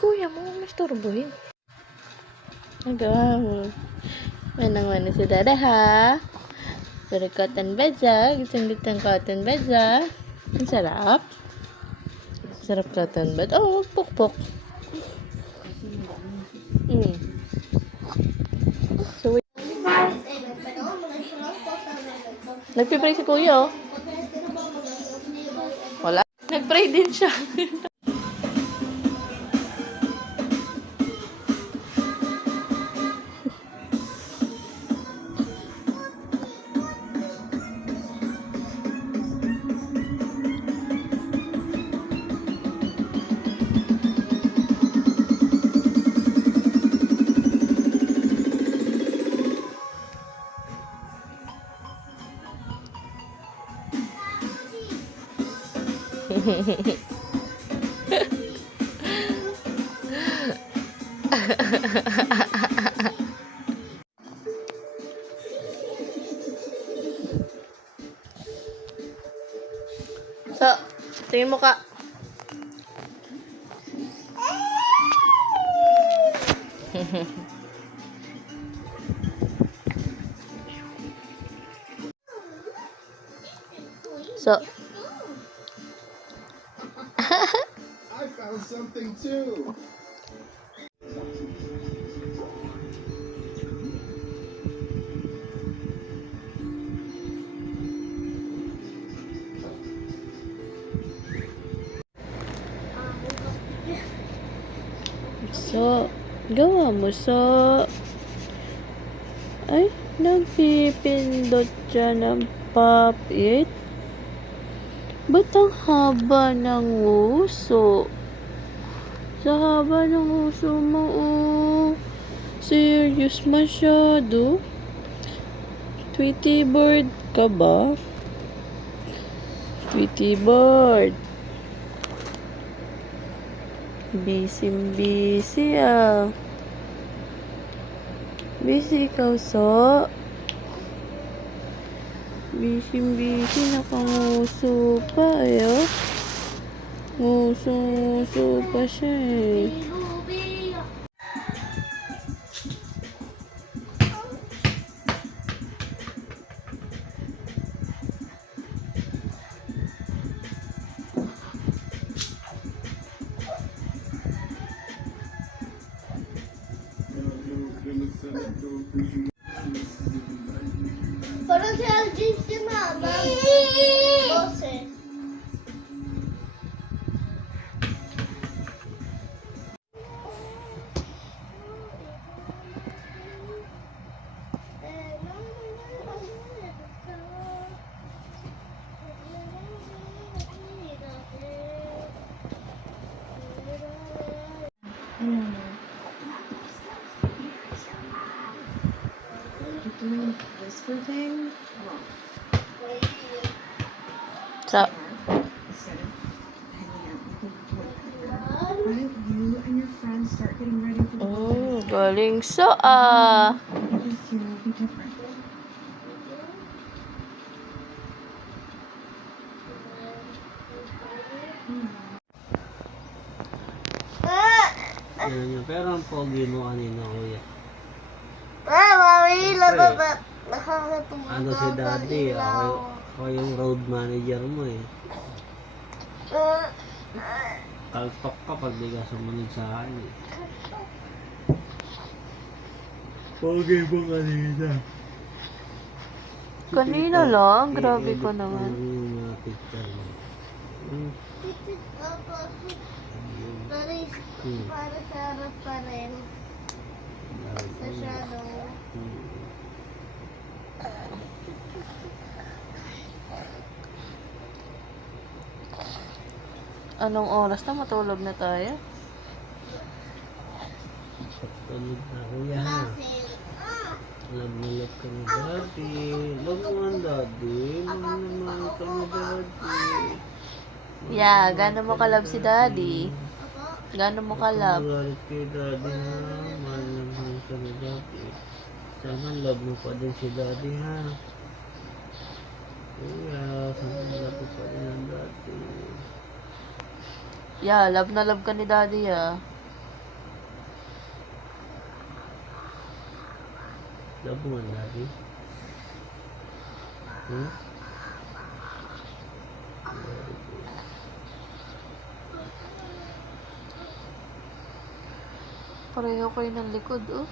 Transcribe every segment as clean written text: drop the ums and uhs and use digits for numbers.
kuya mo, mas turbuhin. Agaw. Manang-mana si Dada, ha? Pero cotton buds, ha? Gitang-gitang cotton buds, ha? Ang sarap. Sarap cotton bud. Oh, pukpok. So, nagpipray si kuya, oh. Wala. Nagpray din siya. So, tingin mo ka. So, I found something too. so, gawa mo, so. Ay, nagpipindot siya ng pop it. Ba't ang haba ng uso? Sa haba ng uso mo, oh. Serious masyado. Tweety bird ka ba? Tweety bird. Busy, ah. Busy ikaw, so. Busy, nakanguso pa, eh. Nguso pa siya, eh. Parang si Aljin si Mama. Boses. Doing whisper thing So, instead of hanging out with the woodpecker. Why don't you and your friends start getting ready for the oh, galing, so, ah. this year will be different. Yan yun. Pero ang pogi mo kanina, kuya. Mami, Siyempre, nakakatulog ano si daddy, ako yung road manager mo eh. Kaltok ka pag di ka sumunod sa akin eh. Pogi mo kanina. Kanina lang, grabe ko naman. Ano yung mga picture mo? Hmm. Para sa harap pa rin. Sa shadow. Anong oras na matulog na tayo? Tulog na kuya ha. Love na love ka ni daddy. Love mo ang daddy. Love naman ka ni daddy. Yeah, gano'n mo ka-love si daddy? Gano'n mo ka-love? Magalit kay daddy ha. Mahal na mahal ka ni daddy. Sana love mo pa din si daddy ha. Kuya, sana love mo pa din ang daddy. Yeah, love na love ka ni daddy, ah. Love mo nga, Daddy. Hmm? Very good. Pareho kayo ng likod, oh.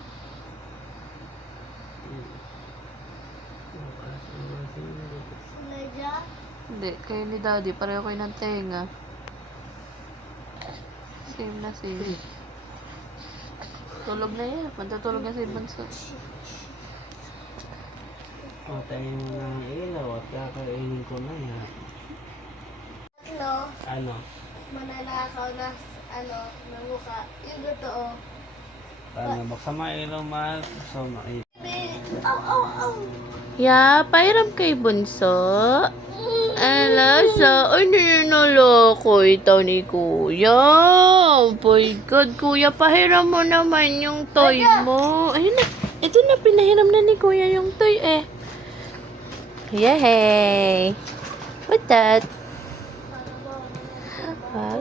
Sila dyan. Hindi, kayo ni Daddy. Pareho kayo ng tenga. Same na same. Tulog na yan. Matutulog na si Bunso. Patayin mo na ang ilaw at kakainin ko na yan. Ano? Mananakaw na, ng mukha. Yung totoo. Paano? Baka mailaw mahal. So, mailaw. Yeah, pairam kay Bunso. Ala, saan ninaloko ito ni Kuya? Oh my God, Kuya, pahiram mo naman yung toy mo. Ayun na, ito na, pinahiram na ni Kuya yung toy eh. Yay! What's that?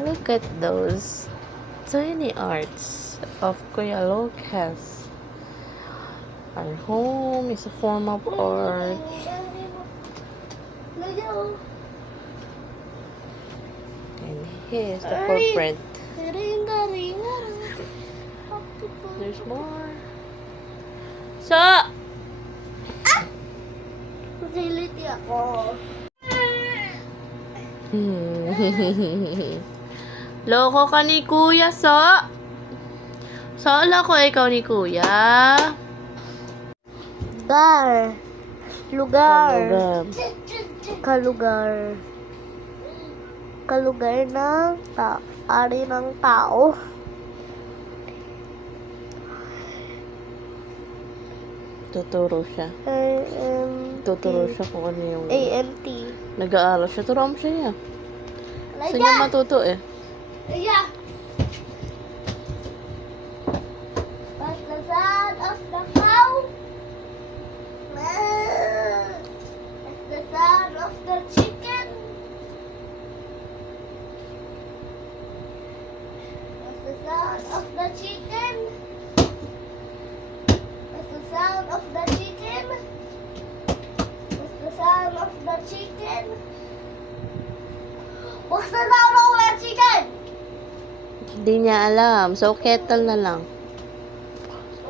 Look at those tiny arts of Kuya Lucas. Our home is a form of art. And here's the footprint. There's more. So, Siliti ako. loko ka ni Kuya, so. So, loko ikaw ni Kuya. Lugar. Kalugar. Kalugar ng ari ng tao. Tuturo siya. Tuturo siya kung ano yung... AMT. Nag-aaral siya. Turuan mo siya niya. Gusto niya matuto eh. Yeah. What's the sound of the cow? What's the sound of the chicken? What's the sound of the chicken? What's the sound of the chicken? What's the sound of the chicken? What's the sound of the chicken? Hindi niya alam. So, kettle na lang.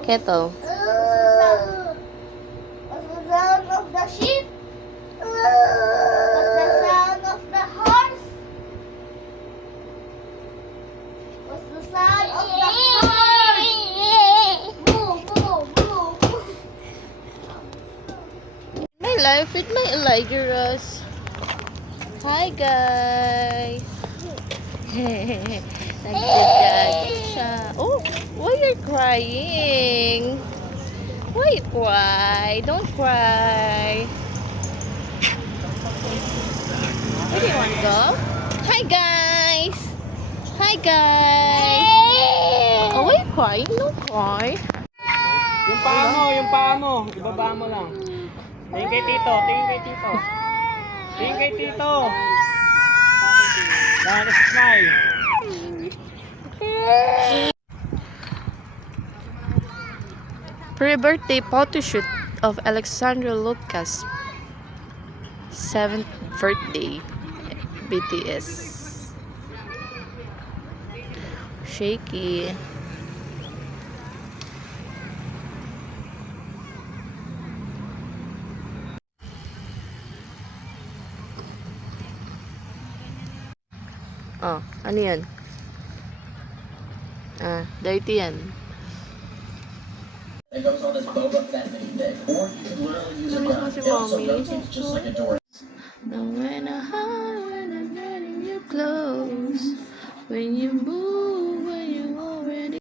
Kettle. What's the sound of the sheep? What's the sound of the horse? What's the sound of the car? Move, move, move. My life with my Elijah Ross. Hi guys! Nagdadagin siya. Oh, why you're crying? Why you cry? Don't cry. Where do you want to go? Hi guys! Hi guys! Oh, why you crying? Don't cry. Yung paa mo. Ibaba mo lang. Tingin kay Tito. Tingin kay Tito. Dahil smile. Pre-birthday photo shoot of Alexandra Lucas. 7th birthday. BTS. Shaky. Oh, ano yan? Dirty yan. It goes on as Boba Fett that he did. Or you can literally use it Namiss for mo si it also Mommy. rotates just like a door. Now when I'm getting you close, when you move, when you already.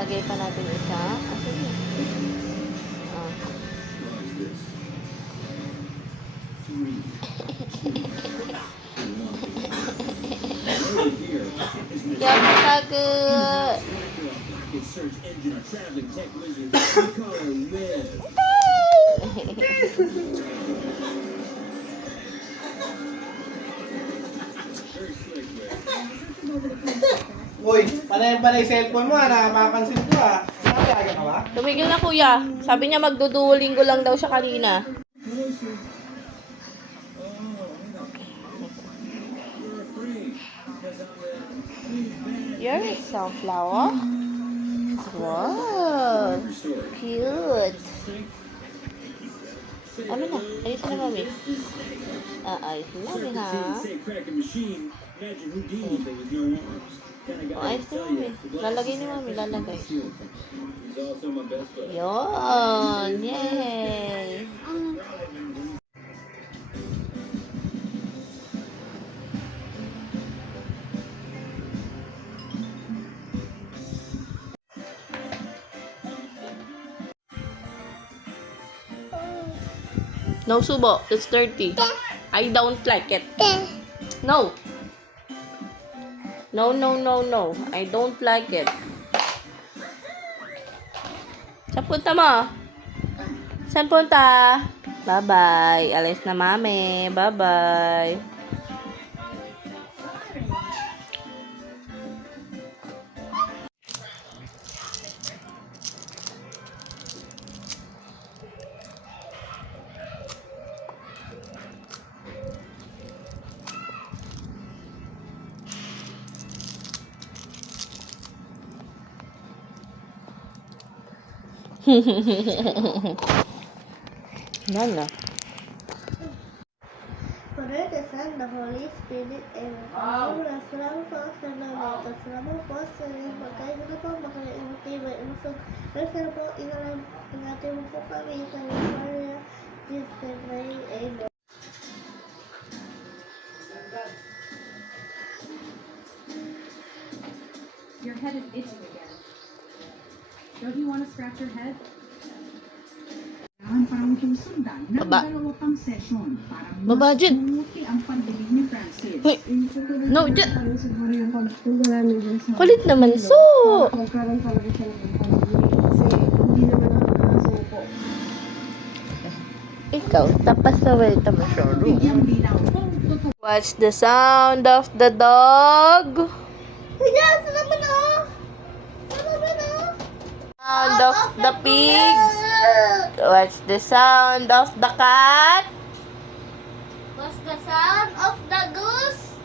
Lagay pa natin isa. Asan yun? Ah. Yan tago. Search engine traveling tech wizard. We call her Liv. Very slick, Liv. Uy, panay cellphone mo, nakapapansin ko Nakakalaga ka ba? Tumigil na kuya. Sabi niya magduduolingo lang daw siya kanina. You're a sunflower? Wow. Cute. Ano na? Ayos na mami. Ayos na mami ha. Ayos na mami. Lalagay ni mami. Lalagay. Yun. Yay. No, subo. It's dirty. I don't like it. No. No, no, no, no. I don't like it. Saan punta mo? Saan punta? Bye-bye. Alis na mami. Bye-bye. Nana. Father, the Son, the Holy Spirit, and the Holy Selalu kau selalu selalu kau selalu pakai juga kau makan imati bermusuk dan selalu ingati musuk kami selalu display amen. Your head is itching again. Don't you want to scratch your head? Parang susundan ng Baba. dalawa pang session para Baba, Jun. mabuti ang pagdilig ni Francis. Hoy. No, dyan. Kulit naman, so. Magkaroon talaga siya ng pag-ibig kasi hindi naman nakakasuko. Ikaw, tapas na welta masyado. Bigyang linaw kung totoo. What's the sound of the dog? Yes, naman oh. Naman oh. Sound of the pigs? What's the sound of the cat? What's the sound of the goose?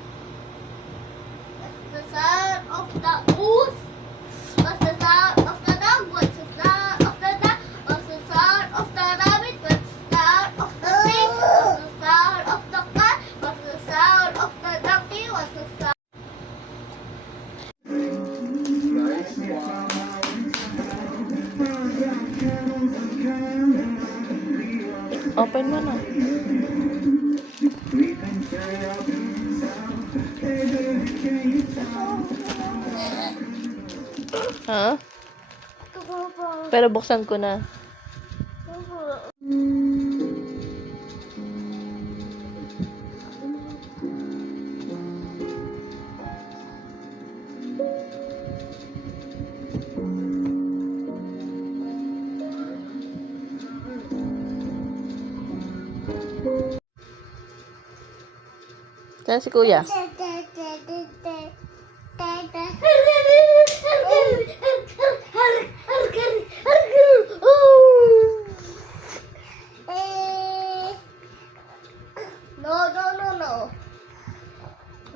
What's the sound of the goose? What's the sound of the dog? What's the sound of the duck? What's the sound of the rabbit? What's the sound of the pig? What's the sound of the cat? What's the sound of the donkey? What's the sound? Open mo na. Ha? Pero buksan ko na. Saan si kuya? No, no, no, no.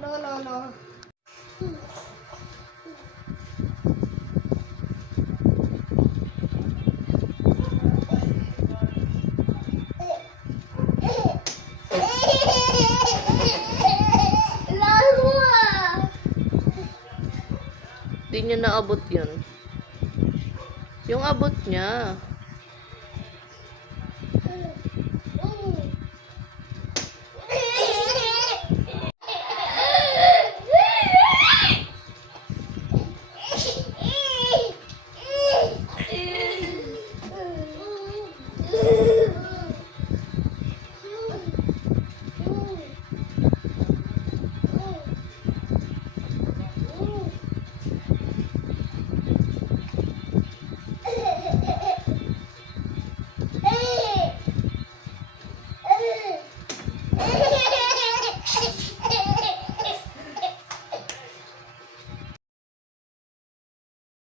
No, no, no. Di niya naabot yun. Yung abot niya.